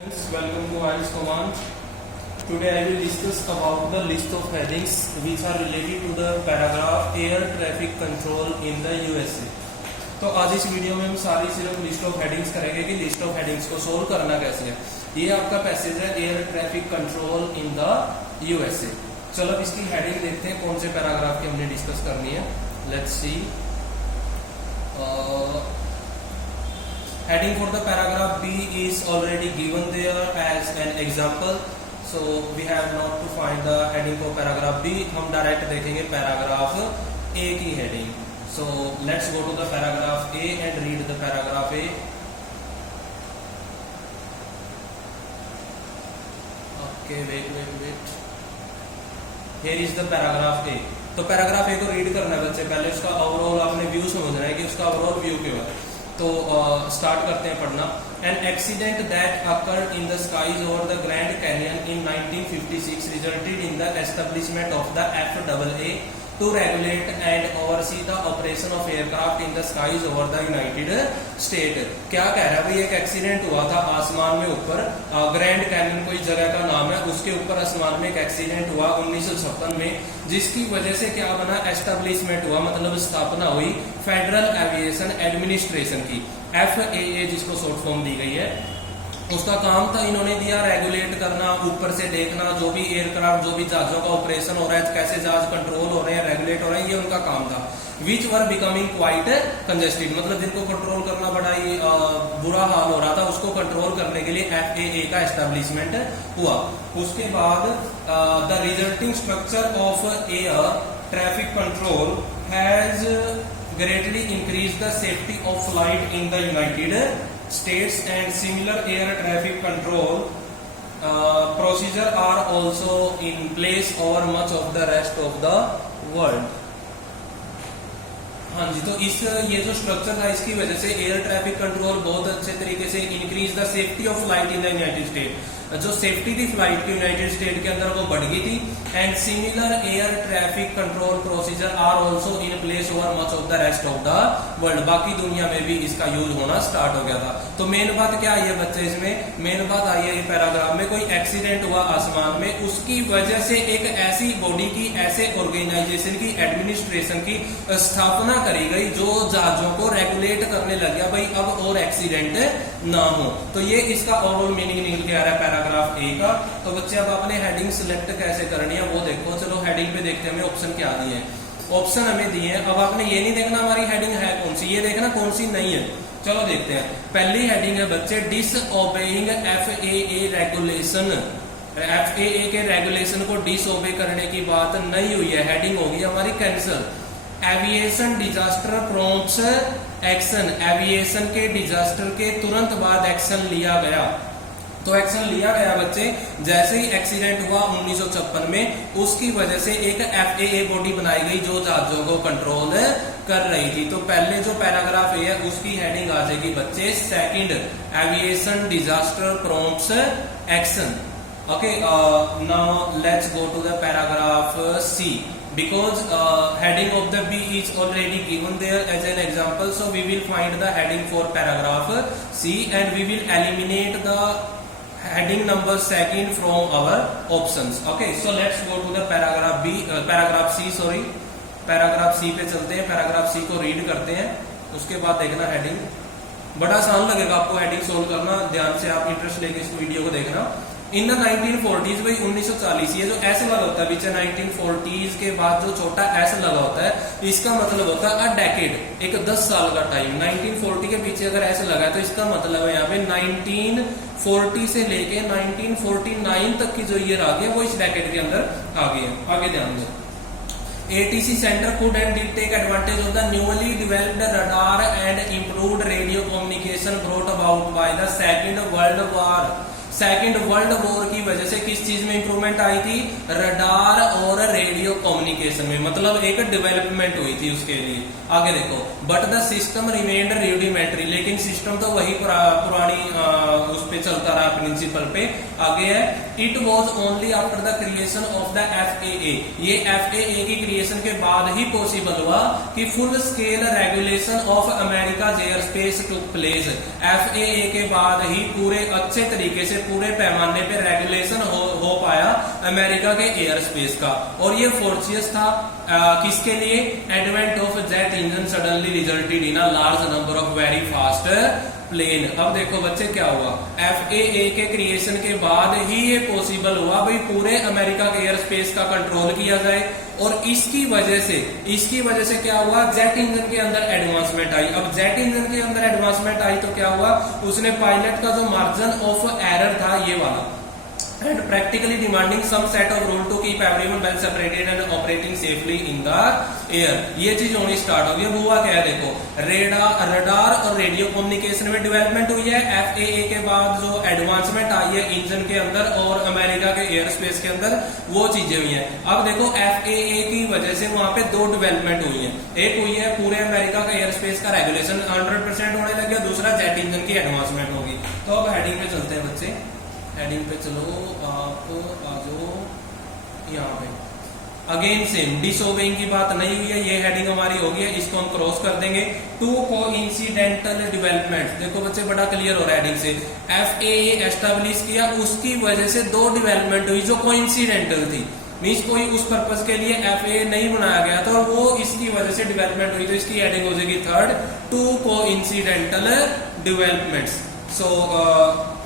Welcome to IELTS Command. Today I will discuss about the list of headings which are related to the paragraph Air Traffic Control in the USA. तो आज इस video में हम सारी सिर्फ list of headings करेंगे कि list of headings को सोल्व करना कैसे है। ये आपका पैसेज है air traffic control in the USA. चलो अब इसकी हेडिंग देखते हैं कौन से पैराग्राफ की हमने डिस्कस करनी है। Let's see. Heading for the paragraph B is already given there as an example. So we have not to find the heading for paragraph B. हम डायरेक्ट देखेंगे पैराग्राफ A की heading. So let's go to the paragraph A and read the paragraph A. Okay, wait. Here is the paragraph A. तो paragraph A को read करना है बच्चे। पहले उसका ओवरऑल आपने व्यू समझना है कि उसका ओवरऑल व्यू क्या है। तो स्टार्ट करते हैं पढ़ना। An accident that occurred in the skies over the Grand Canyon इन 1956 resulted in the establishment of the FAA to regulate and oversee the operation of aircraft in the skies over the United State. क्या कह रहा है भाई, एक accident हुआ था आसमान में ऊपर, ग्रैंड कैनियन कोई जगह का नाम है, उसके ऊपर आसमान में एक एक्सीडेंट हुआ 1956 में, जिसकी वजह से क्या बना, एस्टेब्लिशमेंट हुआ, मतलब स्थापना हुई फेडरल एविएशन एडमिनिस्ट्रेशन की, FAA जिसको शॉर्ट फॉर्म दी गई है। उसका काम था, इन्होंने दिया रेगुलेट करना, ऊपर से देखना जो भी एयरक्राफ्ट, जो भी जहाजों का ऑपरेशन हो रहा है, कैसे जहाज कंट्रोल हो रहे हैं, रेगुलेट हो रहे हैं, ये उनका काम था। विच वर बिकमिंग क्वाइट कंजेस्टेड, मतलब जिनको कंट्रोल करना बड़ा ही बुरा हाल हो रहा था, उसको कंट्रोल करने के लिए FAA का एस्टेब्लिशमेंट हुआ। उसके बाद the resulting structure of air traffic control has greatly increased the safety of flight in the United States and similar air traffic control procedure are also in place over much of the rest of the world. हाँ जी, तो इस ये जो structure था, इसकी वजह से air traffic control बहुत अच्छे तरीके से increase the safety of flight in the United State, जो सेफ्टी थी फ्लाइट की यूनाइटेड स्टेट के अंदर वो बढ़ गई थी। And similar air traffic control procedure are also in place over much of the rest of the world, बाकी दुनिया में भी इसका यूज होना स्टार्ट हो गया था। तो मेन बात क्या आई है बच्चे, इसमें मेन बात आई है पैराग्राफ में, कोई एक्सीडेंट हुआ आसमान में, उसकी वजह से एक ऐसी बॉडी की, ऐसे ऑर्गेनाइजेशन की, एडमिनिस्ट्रेशन की स्थापना करी गई जो जहाजों को रेगुलेट करने लग गया, भाई अब और एक्सीडेंट ना हो। तो ये इसका ओवरऑल मीनिंग निकल के आ रहा है पैराग्राफ ए का। तो बच्चे अब आपने हेडिंग सिलेक्ट कैसे करनी है वो देखो। चलो हेडिंग पे देखते हैं हमें ऑप्शन क्या दिए हैं। ऑप्शन हमें दिए हैं, अब आपने ये नहीं देखना हमारी हेडिंग है कौन सी, ये देखना कौन सी नहीं है। चलो देखते हैं। पहली हेडिंग है बच्चे डिसओबेइंग FAA रेगुलेशन। FAA के रेगुलेशन को डिसओबे करने की बात नहीं हुई है, हेडिंग होगी हमारी cancel. Aviation disaster prompts action, aviation के डिजास्टर के तुरंत बाद एक्शन लिया गया। तो एक्शन लिया गया बच्चे, जैसे ही एक्सीडेंट हुआ 1956 में, उसकी वजह से एक FAA बॉडी बनाई गई जो जहाजों को कंट्रोल कर रही थी। तो पहले जो पैराग्राफ है उसकी हेडिंग आ जाएगी बच्चे second, aviation disaster prompts action. Okay, now let's go to the paragraph C. Because heading of the B is already given there as an example, so we will find the heading for paragraph C and we will eliminate the heading number second from our options. Okay, so let's go to the paragraph B, paragraph C, sorry, paragraph C पे चलते हैं। paragraph C को read करते हैं, उसके बाद देखना heading. बड़ा आसान लगेगा आपको हेडिंग सोल्व करना, ध्यान से आप इंटरेस्ट लेके इस वीडियो को देखना। इन द 1940s, भाई 1940, ये जो S लगा होता है पीछे 1940s के बाद जो छोटा S लगा होता है, इसका मतलब होता है अ डेकेड, एक 10 साल का टाइम। 1940 के पीछे अगर S लगा है तो इसका मतलब है यहाँ पे 1940 से लेके 1949 तक की जो ईयर आ गई वो इस डेकेड के अंदर आ गई है। आगे ध्यान दो। ATC center could and did take advantage of the newly developed radar and improved radio communication brought about by the Second World War. Second world war की वजह से किस चीज में इंप्रूवमेंट आई थी, रडार और रेडियो कम्युनिकेशन में, मतलब एक डेवलपमेंट हुई थी उसके लिए। आगे देखो, but the system remained rudimentary, लेकिन सिस्टम तो वही पुरानी उस पे चलता रहा, प्रिंसिपल पे। आगे है, it was only after the creation of the FAA, ये FAA की क्रिएशन के बाद ही पॉसिबल हुआ कि full scale regulation of America air space took place. FAA के बाद ही पूरे अच्छे तरीके से पूरे पैमाने पे रेगुलेशन हो पाया अमेरिका के एयर स्पेस का। और ये फोर्चियस था किसके लिए? Advent of jet engine suddenly resulted in a large number of very fast plane. अब देखो बच्चे क्या हुआ, FAA के क्रिएशन के बाद ही ये पॉसिबल हुआ भाई पूरे अमेरिका के एयर स्पेस का कंट्रोल किया जाए। और इसकी वजह से क्या हुआ, जेट इंजन के अंदर एडवांसमेंट आई। अब जेट इंजन के अंदर एडवांसमेंट आई तो क्या हुआ, उसने पायलट का जो मार्जिन ऑफ एरर था ये वाला, and practically demanding some set of rule to keep everyone well separated and operating safely in the air। ये चीज होनी स्टार्ट हो गई। अब हुआ क्या है देखो, रडार और रेडियो कम्युनिकेशन में डेवलपमेंट हुई है। FAA के बाद जो एडवांसमेंट आई है इंजन के अंदर और अमेरिका के एयर स्पेस के अंदर, वो चीजें हुई हैं। अब देखो FAA की वजह से वहां पे दो डेवलपमेंट हुई है। एक हुई है पूरे अमेरिका का एयर स्पेस का रेगुलेशन 100% होने लग गया, दूसरा जेट इंजन की एडवांसमेंट होगी। तो अब हेडिंग पे चलते हैं बच्चे, हेडिंग पे चलो, आप आ जाओ यहाँ पे। अगेन सेम, डिसओबेइंग की बात नहीं हुई है, ये हेडिंग हमारी होगी है, इसको हम क्रॉस कर देंगे। टू कोइंसिडेंटल डेवलपमेंट, देखो बच्चे बड़ा क्लियर हो रहा है हेडिंग से। FAA एस्टेब्लिश किया, उसकी वजह से दो डेवलपमेंट हुई जो कोइंसिडेंटल थी, मीन्स कोई उस पर्पज के लिए FAA नहीं बनाया गया था और वो इसकी वजह से डेवलपमेंट हुई। तो इसकी हेडिंग हो जाएगी third, two coincidental developments. So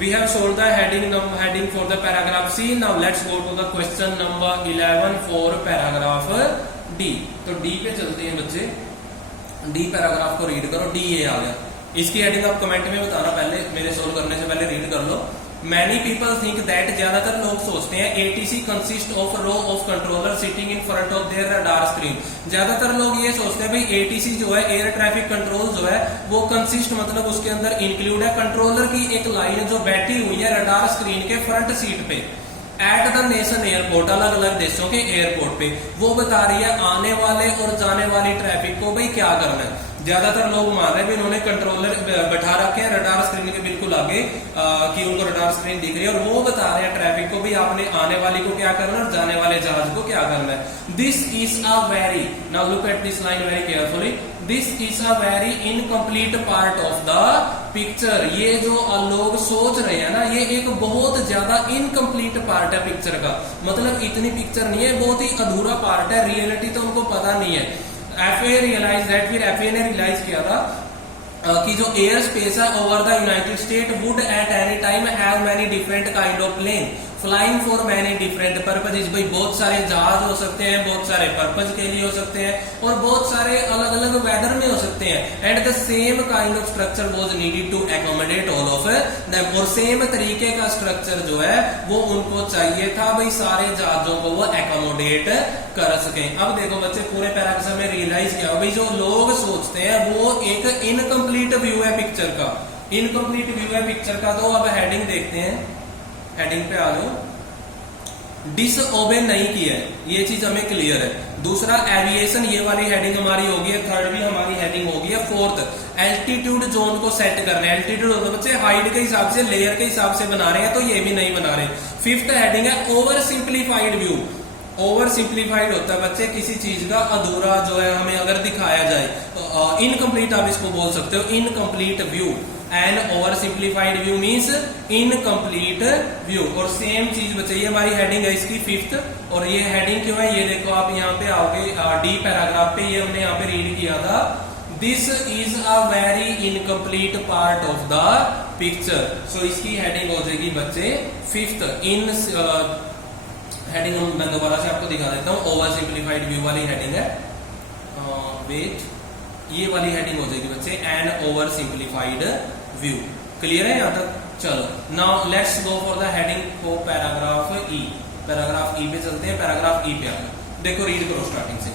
we have solved the heading for the paragraph C. Now let's go to the question number 11 for paragraph D। तो D पे चलते हैं बच्चे, D पैराग्राफ को रीड करो। D ये आ गया, इसकी हेडिंग आप कमेंट में बताना, पहले मेरे सोल्व करने से पहले रीड कर लो। Many people think that, ज्यादातर लोग सोचते हैं ATC consist of row of controller sitting in front of their radar screen। ज्यादातर लोग ये सोचते हैं भाई ATC जो है, एयर ट्रैफिक कंट्रोल जो है, वो कंसिस्ट मतलब उसके अंदर इंक्लूड है कंट्रोलर की एक लाइन जो बैठी हुई है रडार स्क्रीन के फ्रंट सीट पे एट द नेशन एयरपोर्ट, अलग अलग देशों के एयरपोर्ट पे। वो बता रही है आने वाले और जाने वाली ट्रैफिक को भाई क्या करना है। ज्यादातर लोग मान रहे हैं इन्होंने कंट्रोलर बैठा रखे हैं रडार स्क्रीन के बिल्कुल आगे, कि उनको रडार स्क्रीन दिख रही है और वो बता रहे हैं ट्रैफिक को भी आपने आने वाली को क्या करना है और जाने वाले जहाज को क्या करना है। This is a very, now look at this line very carefully, this is a very incomplete part of the picture. ये जो लोग सोच रहे हैं ना, ये एक बहुत ज्यादा इनकम्प्लीट पार्ट है पिक्चर का, मतलब इतनी पिक्चर नहीं है, बहुत ही अधूरा पार्ट है, रियलिटी तो उनको पता नहीं है। FAA रियलाइज दैट, फिर FAA ने रियलाइज किया था कि जो एयर स्पेस है over the United State would at any time have many different kind of plane flying for many different purposes. भाई बहुत सारे जहाज हो सकते हैं, बहुत सारे पर्पज के लिए हो सकते हैं और बहुत सारे अलग अलग वेदर में हो सकते हैं। And the same kind of structure was needed to accommodate all of them, और सेम तरीके का स्ट्रक्चर जो है वो उनको चाहिए था भाई सारे जहाजों को वो एकोमोडेट कर सके। अब देखो बच्चे पूरे पैराग्राफ में रियलाइज किया भाई जो लोग सोचते हैं वो एक इनकम्प्लीट व्यू है पिक्चर का, इनकम्प्लीट व्यू है पिक्चर का। तो अब हेडिंग देखते हैं, हेडिंग पे आ जाओ। डिसओबे नहीं किया है, ये चीज हमें क्लियर है। दूसरा एविएशन, ये वाली हेडिंग हमारी होगी है। थर्ड भी हमारी हेडिंग होगी है। फोर्थ, एल्टीट्यूड जोन को सेट करना है। एल्टीट्यूड होता है बच्चे हाइट के हिसाब से, लेयर के हिसाब से बना रहे हैं, तो ये भी नहीं बना रहे। फिफ्थ हेडिंग है over simplified view. Over simplified होता है बच्चे किसी चीज का अधूरा जो है हमें अगर दिखाया जाए, तो इनकम्प्लीट आप इसको बोल सकते हो, incomplete view. An over simplified view means incomplete view. और सेम चीज बच्चे, ये हमारी हेडिंग है इसकी फिफ्थ। और ये हेडिंग क्यों है, ये देखो आप यहाँ पे आओगे डी पैराग्राफ पे, ये हमने यहाँ पे रीड किया था, this is a very incomplete part of the picture. So इसकी हेडिंग हो जाएगी बच्चे फिफ्थ। इन हेडिंग मैं दोबारा से आपको दिखा देता हूँ, ओवर सिंप्लीफाइड व्यू वाली हेडिंग है। वेट, ये वाली हेडिंग हो जाएगी बच्चे an over simplified view. Clear है यहाँ तक? चलो now let's go for the heading for paragraph E. Paragraph E पे चलते हैं। पैराग्राफ ई पे आ देखो, रीड करो स्टार्टिंग से।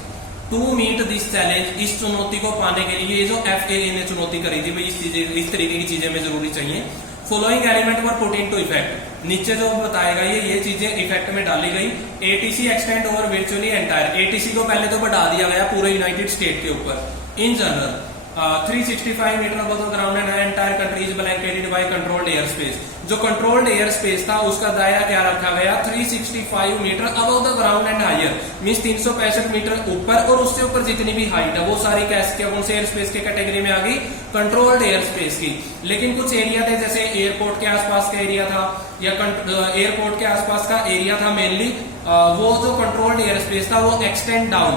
टू मीट दिस चैलेंज, इस चुनौती को पाने के लिए, ये जो FAA ने चुनौती करी थी भाई इस तरीके की चीजें हमें जरूरी चाहिए। फॉलोइंग एलिमेंट वर पुट इनटू इफेक्ट, नीचे जो बताएगा ये चीजें इफेक्ट में डाली गई। ATC extend over virtually entire, ATC को पहले तो बढ़ा दिया गया पूरे यूनाइटेड स्टेट के ऊपर in general. 365 metre above the ground and entire country is blanketed by controlled air space. जो कंट्रोल्ड एयर स्पेस था उसका दायरा क्या रखा गया, 365 metre above the ground and higher, means 365 metre ऊपर और उससे ऊपर जितनी भी हाइट है वो सारी कौन से एयर स्पेस के कैटेगरी में आ गई, कंट्रोल्ड एयर स्पेस की। लेकिन कुछ एरिया थे जैसे एयरपोर्ट के आसपास का एरिया था या एयरपोर्ट के आसपास का एरिया था मेनली, वो जो कंट्रोल्ड एयर स्पेस था वो एक्सटेंड डाउन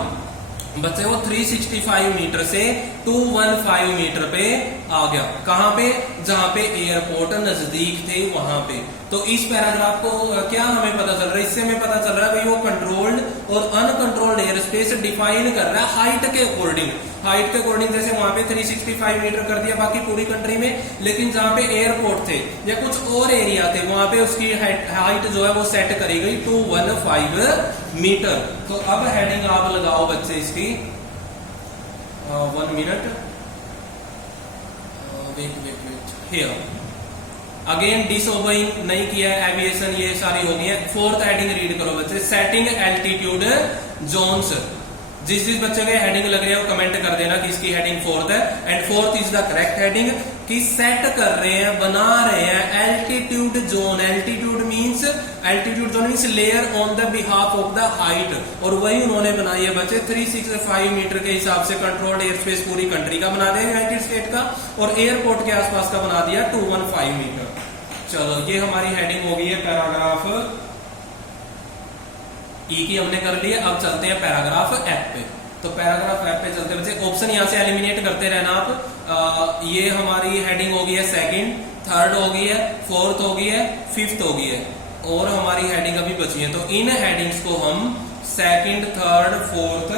बच्चे वो 365 मीटर से 215 मीटर पे आ गया। कहां पे, जहां पे एयरपोर्ट नजदीक थे वहां पे। तो इस पैराग्राफ को क्या हमें पता चल रहा है, इससे हमें पता चल रहा है भाई वो कंट्रोल्ड और अनकंट्रोल्ड एयर स्पेस डिफाइन कर रहा है हाइट के अकॉर्डिंग। हाइट के अकॉर्डिंग जैसे वहां पे 365 मीटर कर दिया बाकी पूरी कंट्री में, लेकिन जहां पे एयरपोर्ट थे या कुछ और एरिया थे वहां पे उसकी हाइट जो है वो सेट करी गई 215 मीटर। तो अब हेडिंग आप लगाओ बच्चे इसकी 1 minute, wait here again disobeying नहीं किया है, एविएशन ये सारी हो गई है। फोर्थ हेडिंग रीड करो बच्चे, सेटिंग एल्टीट्यूड जोन्स। जिस बच्चे के हेडिंग लग रही है वो कमेंट कर देना कि इसकी हेडिंग फोर्थ है, and fourth is the correct heading कि सेट कर रहे हैं, बना रहे हैं altitude zone. Altitude means layer on the behalf of the height, और वही उन्होंने बनाई है बच्चे 365 मीटर के हिसाब से कंट्रोल्ड एयर स्पेस पूरी कंट्री का बना दिया यूनाइटेड स्टेट का, और एयरपोर्ट के आसपास का बना दिया 215 मीटर। चलो ये हमारी हेडिंग हो गई है पैराग्राफ ई की हमने कर ली है। अब चलते हैं पैराग्राफ एफ पे। तो पैराग्राफ एफ पे चलते बच्चे ऑप्शन यहां से एलिमिनेट करते रहना आप। ये हमारी हेडिंग हो गई है सेकंड, थर्ड हो गई है, फोर्थ हो गई है, फिफ्थ हो गई है, और हमारी हेडिंग अभी बची है। तो इन हेडिंग्स को हम सेकंड, थर्ड, फोर्थ,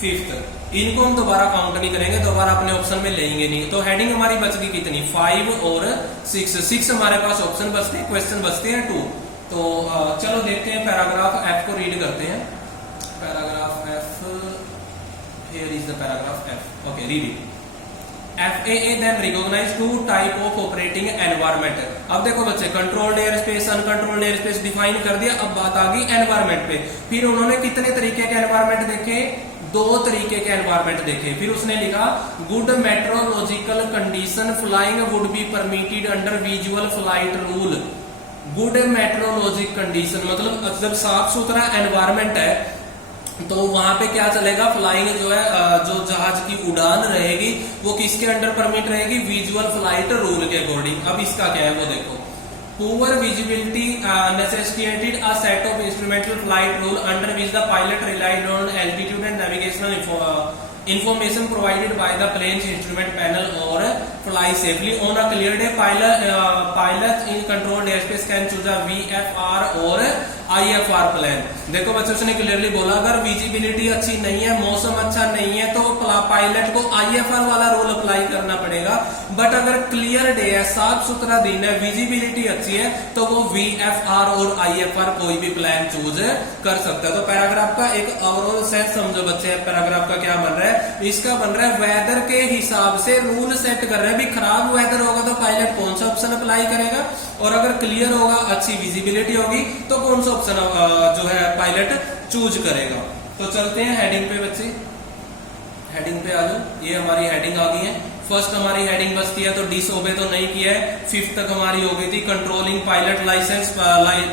फिफ्थ इनको हम दोबारा काउंट नहीं करेंगे, दोबारा अपने ऑप्शन में लेंगे नहीं। तो हेडिंग हमारी बच गई कितनी, 5 और 6 हमारे पास ऑप्शन बचते हैं, क्वेश्चन बचते हैं 2। तो चलो देखते हैं पैराग्राफ एफ को रीड करते हैं। Paragraph F, here is the paragraph F, okay read it. FAA then recognize 2 type of operating environment। अब देखो बच्चे controlled air space, uncontrolled air space define कर दिया, अब बात आ गई एनवायरमेंट पे। फिर उन्होंने कितने तरीके के एनवायरमेंट देखे, 2 तरीके के एनवायरमेंट देखे। फिर उसने लिखा good meteorological condition flying would be permitted under visual flight rule. Good meteorologic condition मतलब जब साफ सुथरा एनवायरमेंट है तो वहां पे क्या चलेगा, फ्लाइंग जो है जो जहाज की उड़ान रहेगी वो किसके अंडर परमिट रहेगी, विजुअल फ्लाइट रूल के अकॉर्डिंग। अब इसका क्या है वो देखो, poor visibility necessitated a set of instrumental flight rule under which the pilot relied on altitude and navigational information provided by the plane's instrument panel or fly safely on a clear day। pilot in controlled airspace can choose a VFR or IFR plan. देखो बच्चों उसने clearly बोला अगर visibility अच्छी नहीं है, मौसम अच्छा नहीं है तो पायलट को IFR वाला रूल अप्लाई करना पड़ेगा। बट अगर क्लियर डे है, साफ सुथरा दिन है, विजिबिलिटी अच्छी है तो वो VFR और IFR कोई भी प्लान चूज कर सकता है। तो पैराग्राफ का एक ओवरऑल सेट समझो बच्चे, पैराग्राफ का क्या बन रहा है, इसका बन रहा है वेदर के हिसाब से रूल सेट कर रहे हैं। भी खराब वेदर होगा तो पायलट कौन सा ऑप्शन अप्लाई करेगा, और अगर क्लियर होगा, अच्छी विजिबिलिटी होगी तो कौन सा ऑप्शन जो है पायलट चूज करेगा। तो चलते हैं हेडिंग पे बच्चे, हेडिंग पे आ जाओ। ये हमारी हेडिंग आ गई है। फर्स्ट हमारी हेडिंग बचती है तो डिसओबे तो नहीं किया है। फिफ्थ तक हमारी हो गई थी कंट्रोलिंग पायलट लाइसेंस,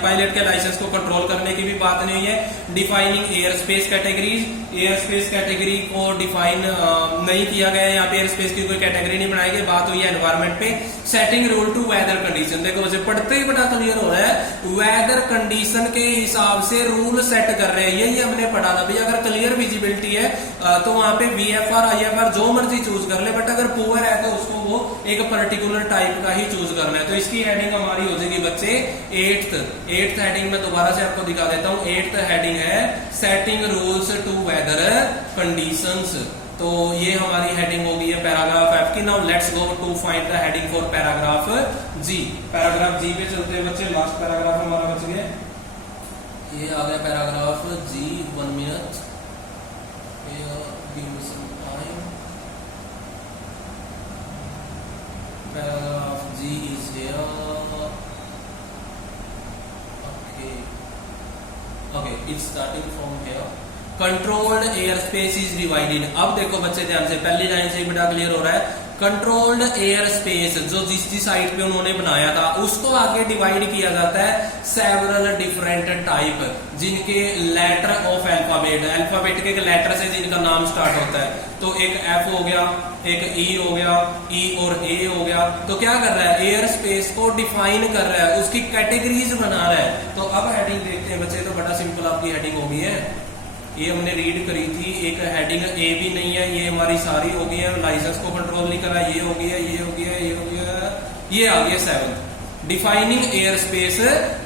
पायलट के लाइसेंस को कंट्रोल करने की भी बात नहीं हुई है। Defining air space categories, air space category को डिफाइन नहीं किया गया है, यहाँ पे एयर स्पेस की कोई कैटेगरी नहीं बनाई गई। बात हुई है एनवायरमेंट पे। Setting rule to weather condition, देखो मुझे पढ़ते ही बड़ा क्लियर हो रहा है, वेदर कंडीशन के हिसाब से रूल सेट कर रहे हैं। यही हमने पढ़ा था भैया, अगर क्लियर विजिबिलिटी है तो वहां पे VFR IFR जो मर्जी चूज कर ले, बट अगर पुअर है तो उसको वो एक पर्टिकुलर टाइप का ही चूज करना है। तो इसकी हेडिंग हमारी हो जाएगी बच्चे 8th हेडिंग में दोबारा से आपको दिखा देता हूं। 8th हेडिंग है setting rules to weather conditions. तो ये हमारी हेडिंग हो गई है पैराग्राफ एफ की। Now let's go to find the heading for paragraph G. Paragraph G पे चलते हैं बच्चे, लास्ट पैराग्राफ हमारा बच गया, ये आ गया paragraph G. 1 minute, paragraph G is here, okay, it's starting from here। Controlled air space is divided. अब देखो बच्चे ध्यान से, पहली लाइन से बेटा क्लियर हो रहा है। कंट्रोल्ड एयर स्पेस जो जिस साइड पे उन्होंने बनाया था उसको आगे डिवाइड किया जाता है सेवरल डिफरेंट टाइप, जिनके लेटर ऑफ अल्फाबेट, अल्फाबेट के लेटर से जिनका नाम स्टार्ट होता है। तो एक एफ हो गया, एक ई हो गया, ई और ए हो गया। तो क्या कर रहा है, एयर स्पेस को डिफाइन कर रहा है, उसकी कैटेगरीज बना रहा है। तो अब हेडिंग देखते हैं बच्चे, तो बड़ा सिंपल आपकी हेडिंग हो गई है, ये हमने रीड करी थी। एक हेडिंग ए भी नहीं है, ये हमारी सारी हो गई है। लाइसेंस को कंट्रोल नहीं कर रहा, ये हो गया, ये हो गया, ये हो गया, ये आ गया 7th, defining air space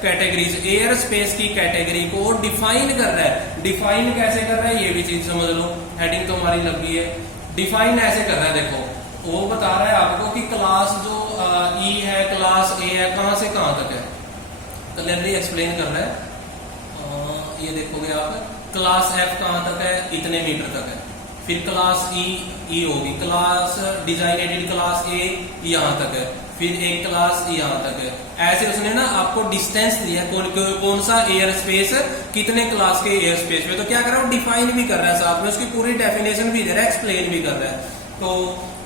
categories. Air space की कैटेगरी को डिफाइन कर रहा है। डिफाइन कैसे कर रहा है ये भी चीज समझ लो, हेडिंग तो हमारी लग गई है। डिफाइन ऐसे कर रहा है, देखो वो बता रहा है आपको कि क्लास जो ई है, क्लास ए है, कहां से कहां तक है, क्लियरली एक्सप्लेन कर रहा है। ये देखोगे आप, क्लास एफ कहां तक है, इतने मीटर तक है। फिर क्लास ई होगी, क्लास डिजाइनेटेड क्लास ए यहां तक है, फिर एक क्लास यहां तक है। ऐसे उसने ना आपको डिस्टेंस दिया, कौन सा एयर स्पेस कितने क्लास के एयर स्पेस में। तो क्या कर रहा है, डिफाइन भी कर रहा है, साथ में उसकी पूरी डेफिनेशन भी दे रहा है, एक्सप्लेन भी कर रहा है। तो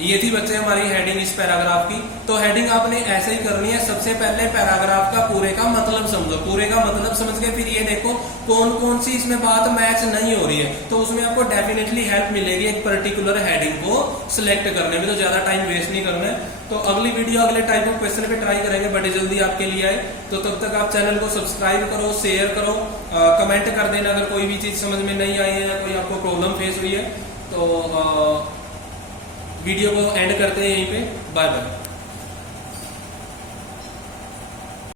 ये थी बच्चे हमारी हेडिंग इस पैराग्राफ की। तो हेडिंग आपने ऐसे ही करनी है, सबसे पहले पैराग्राफ का पूरे का मतलब समझो, पूरे का मतलब समझ के फिर ये देखो कौन कौन सी इसमें बात मैच नहीं हो रही है, तो उसमें आपको डेफिनेटली हेल्प मिलेगी एक पर्टिकुलर हेडिंग को सिलेक्ट करने में। तो ज्यादा टाइम वेस्ट नहीं करना है। तो अगली वीडियो अगले टाइप ऑफ क्वेश्चन पे ट्राई करेंगे, बड़ी जल्दी आपके लिए आए। तो तब तक आप चैनल को सब्सक्राइब करो, शेयर करो, कमेंट कर देना अगर कोई भी चीज समझ में नहीं आई है या कोई आपको प्रॉब्लम फेस हुई है। तो वीडियो को एंड करते हैं यहीं पे, बाय बाय।